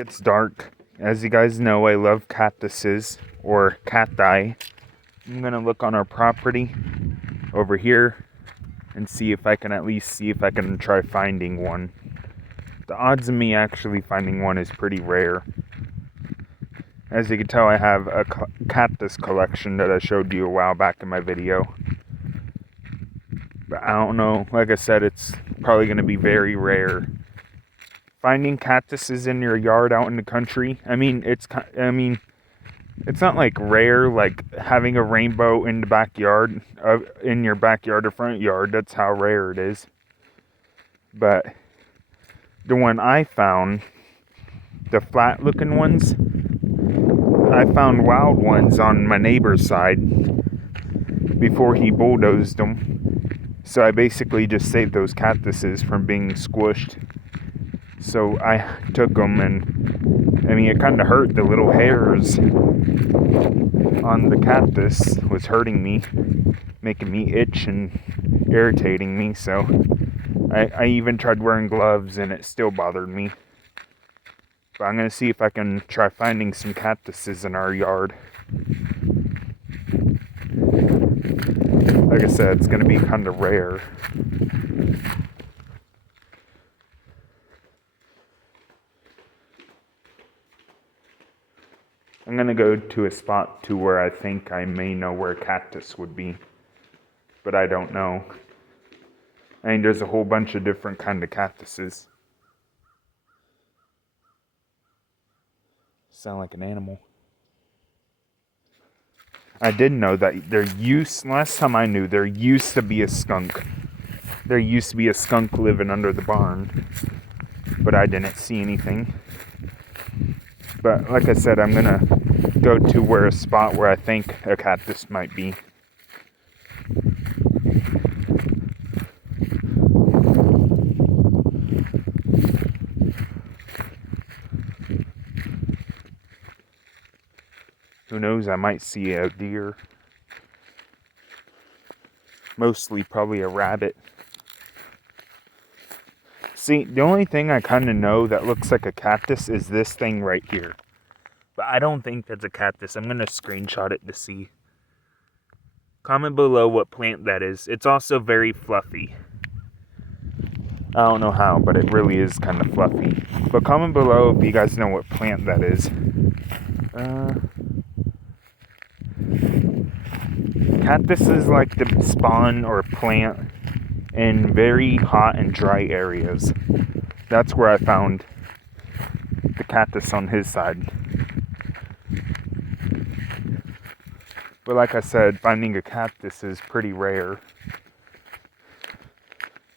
It's dark. As you guys know, I love cactuses, or cati. I'm gonna look on our property over here and see if I can try finding one. The odds of me actually finding one is pretty rare. As you can tell, I have a cactus collection that I showed you a while back in my video. But I don't know, like I said, it's probably gonna be very rare. Finding cactuses in your yard out in the country, it's not like rare, like having a rainbow in the backyard, in your backyard or front yard. That's how rare it is. But the one I found, the flat looking ones, I found wild ones on my neighbor's side before he bulldozed them. So I basically just saved those cactuses from being squished. So I took them, and it kind of hurt. The little hairs on the cactus was hurting me, making me itch and irritating me. So I even tried wearing gloves, and it still bothered me. But I'm going to see if I can try finding some cactuses in our yard. Like I said, it's going to be kind of rare. I'm going to go to a spot to where I think I may know where a cactus would be. But I don't know. There's a whole bunch of different kind of cactuses. Sound like an animal. I did know that last time I knew, there used to be a skunk. There used to be a skunk living under the barn. But I didn't see anything. But like I said, I'm gonna go to a spot where I think a cactus might be. Who knows, I might see a deer. Mostly probably a rabbit. See, the only thing I kind of know that looks like a cactus is this thing right here. But I don't think that's a cactus. I'm going to screenshot it to see. Comment below what plant that is. It's also very fluffy. I don't know how, but it really is kind of fluffy. But comment below if you guys know what plant that is. Cactuses like to spawn or plant in very hot and dry areas. That's where I found the cactus on his side. But like I said, finding a cactus is pretty rare.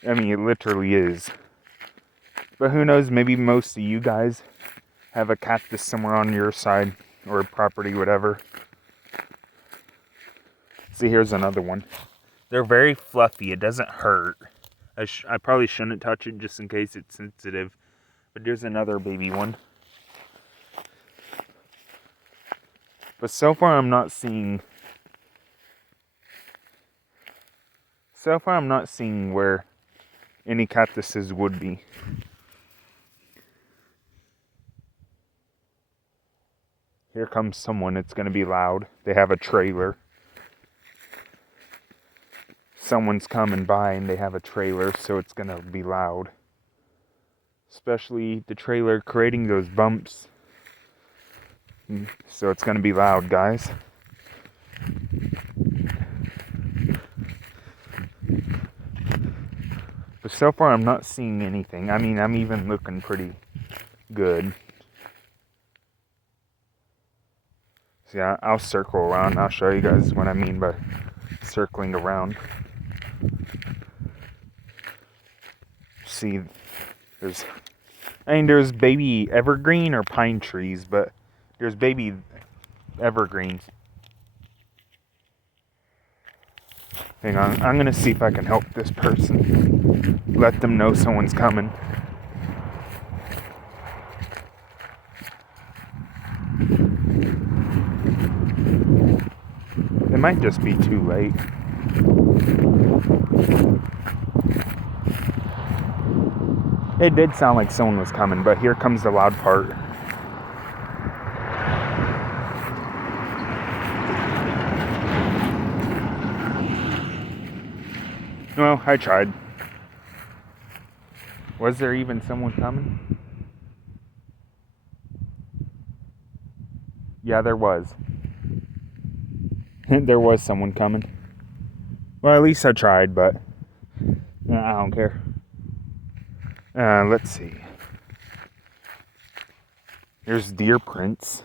It literally is. But who knows, maybe most of you guys have a cactus somewhere on your side or property, whatever. See, here's another one. They're very fluffy. It doesn't hurt. I probably shouldn't touch it just in case it's sensitive. But there's another baby one. But so far I'm not seeing where any cactuses would be. Here comes someone. It's going to be loud. They have a trailer. Someone's coming by and they have a trailer, so it's going to be loud. Especially the trailer creating those bumps. So it's going to be loud, guys. But so far I'm not seeing anything. I'm even looking pretty good. See, I'll circle around. I'll show you guys what I mean by circling around. See, there's baby evergreen or pine trees, but there's baby evergreens. Hang on, I'm gonna see if I can help this person. Let them know someone's coming. It might just be too late. It did sound like someone was coming, but here comes the loud part. Well, I tried. Was there even someone coming? Yeah, there was. There was someone coming. Well, at least I tried, but I don't care. Let's see. There's deer prints.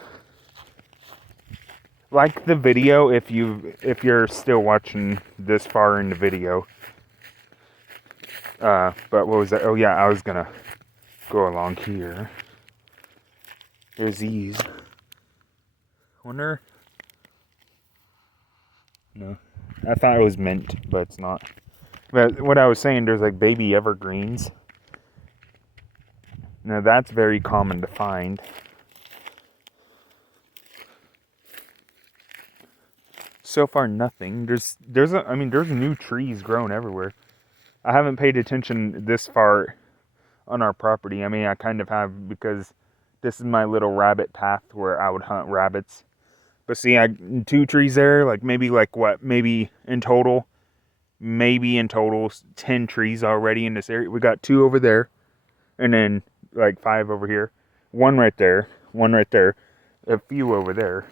Like the video if you're still watching this far in the video. But what was that? Oh yeah, I was gonna go along here. There's these. Wonder. No, I thought it was mint, but it's not. But what I was saying, there's like baby evergreens. Now that's very common to find. So far, nothing. There's new trees growing everywhere. I haven't paid attention this far on our property. I mean, I kind of have because this is my little rabbit path where I would hunt rabbits. But see, 2 trees there, maybe in total 10 trees already in this area. We got 2 over there, and then 5 over here. 1 right there, a few over there.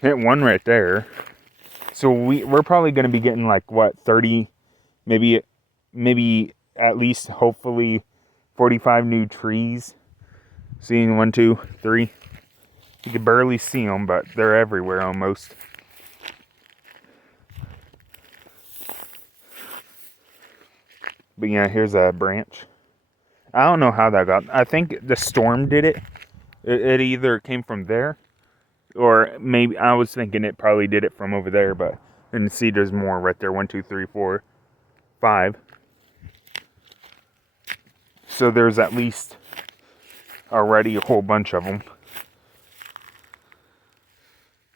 Hit 1 right there. So we're probably going to be getting 30, maybe at least hopefully 45 new trees. Seeing 1, 2, 3. You can barely see them, but they're everywhere almost. But yeah, here's a branch. I don't know how that got. I think the storm did it. It either came from there, or maybe I was thinking it probably did it from over there. But and see, there's more right there. 1, 2, 3, 4, 5. So there's at least already a whole bunch of them.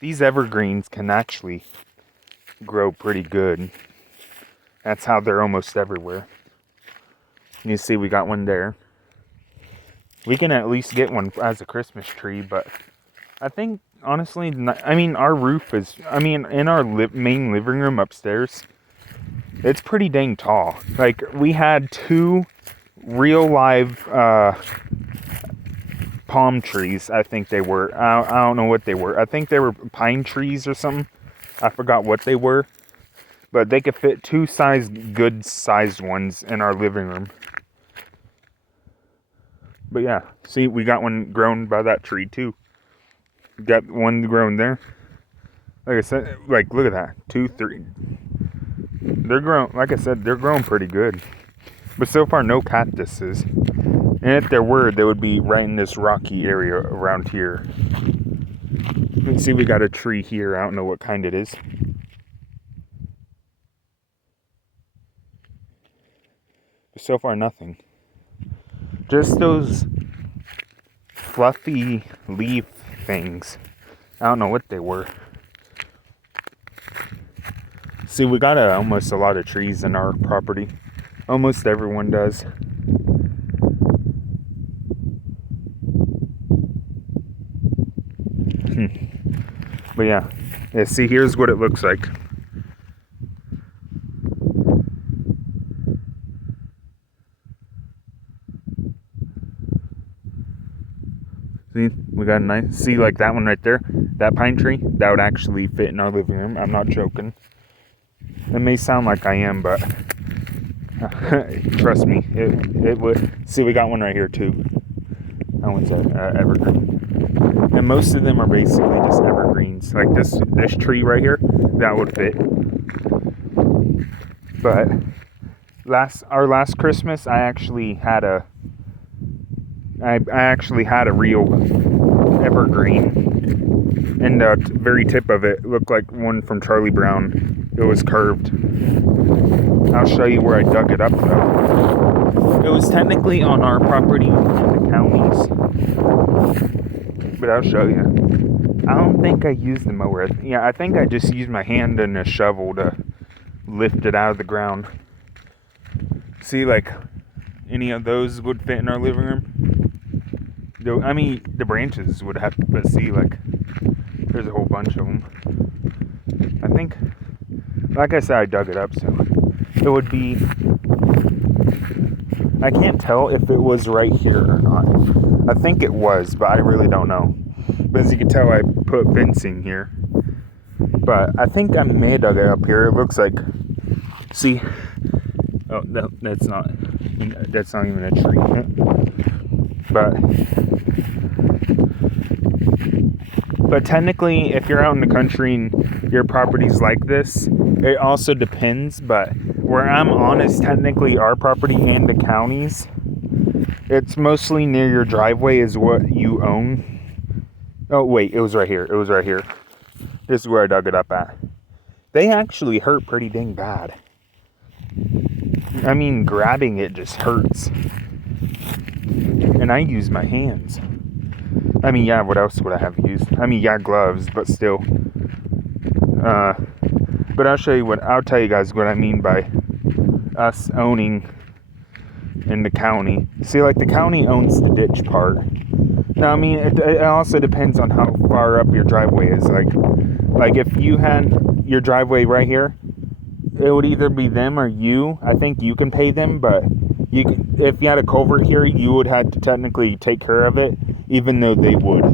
These evergreens can actually grow pretty good. That's how they're almost everywhere. You see, we got 1 there. We can at least get 1 as a Christmas tree, but I think, honestly, our roof is, in our main living room upstairs, it's pretty dang tall. We had 2 real live palm trees, I think they were. I don't know what they were. I think they were pine trees or something. I forgot what they were. But they could fit 2 good sized ones in our living room. But yeah, see, we got 1 grown by that tree too. Got 1 grown there. Like I said, look at that. 2, 3. They're grown, like I said, they're growing pretty good. But so far, no cactuses. And if there were, they would be right in this rocky area around here. You can see we got a tree here. I don't know what kind it is. But so far, nothing. Just those fluffy leaf things. I don't know what they were. See, we got almost a lot of trees in our property. Almost everyone does. But yeah, see, here's what it looks like. See, we got a nice, see, that one right there, that pine tree, that would actually fit in our living room. I'm not joking. It may sound like I am, but trust me, it would. See, we got 1 right here too. That one's evergreen. And most of them are basically just evergreens. This tree right here, that would fit. But our last Christmas, I actually had a real evergreen, and the very tip of it looked like one from Charlie Brown. It was curved. I'll show you where I dug it up though. It was technically on our property in the counties, but I'll show you. I don't think I used the mower. Yeah, I think I just used my hand and a shovel to lift it out of the ground. See, any of those would fit in our living room. The branches would have to, but see, there's a whole bunch of them. I think Like I said, I dug it up, so it would be... I can't tell if it was right here or not. I think it was, but I really don't know. But as you can tell, I put fencing here. But I think I may have dug it up here. It looks like... See? Oh, that's not even a tree. But technically, if you're out in the country and your property's like this, it also depends. But where I'm on is technically our property and the county's. It's mostly near your driveway is what you own. Oh, wait, it was right here. It was right here. This is where I dug it up at. They actually hurt pretty dang bad. I mean, grabbing it just hurts. And I use my hands. I mean, yeah, what else would I have used? I mean, yeah, gloves, but still. But I'll tell you guys what I mean by us owning in the county. See, like, the county owns the ditch part. Now, I mean, it also depends on how far up your driveway is. Like if you had your driveway right here, it would either be them or you. I think you can pay them, but if you had a culvert here, you would have to technically take care of it, even though they would.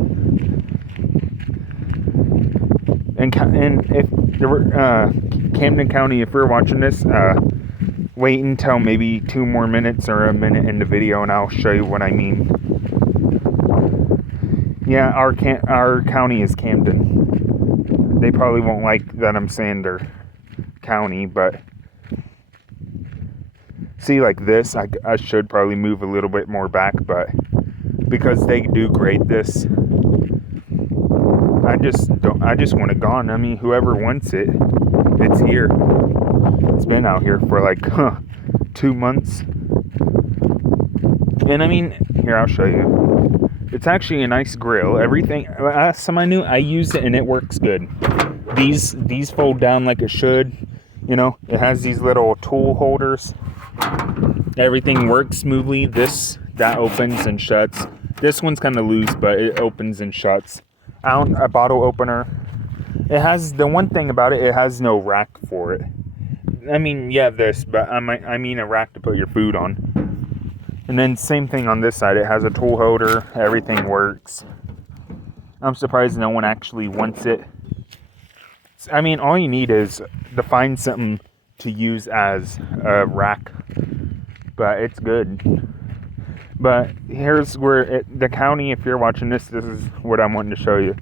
And if Camden County, if you're watching this, wait until maybe 2 more minutes or a minute in the video, and I'll show you what I mean. Yeah, our county is Camden. They probably won't like that I'm saying their county, but see, like this, I should probably move a little bit more back, but because they do grade this, I just want it gone. I mean, whoever wants it, it's here. It's been out here for like 2 months. And I mean, here, I'll show you. It's actually a nice grill. Everything, last time I used it and it works good. These fold down like it should. You know, it has these little tool holders. Everything works smoothly. That opens and shuts. This one's kind of loose, but it opens and shuts. A bottle opener. It has, the one thing about it, it has no rack for it. I mean, yeah, this, but I mean a rack to put your food on. And then same thing on this side. It has a tool holder. Everything works. I'm surprised no one actually wants it. I mean, all you need is to find something to use as a rack. But it's good. But here's where the county, if you're watching this is what I'm wanting to show you.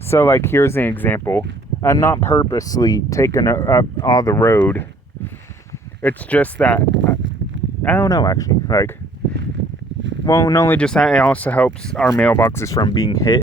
So, like, here's an example. I'm not purposely taking up all the road. It's just that, I don't know, actually. Like, well, not only just that, it also helps our mailboxes from being hit.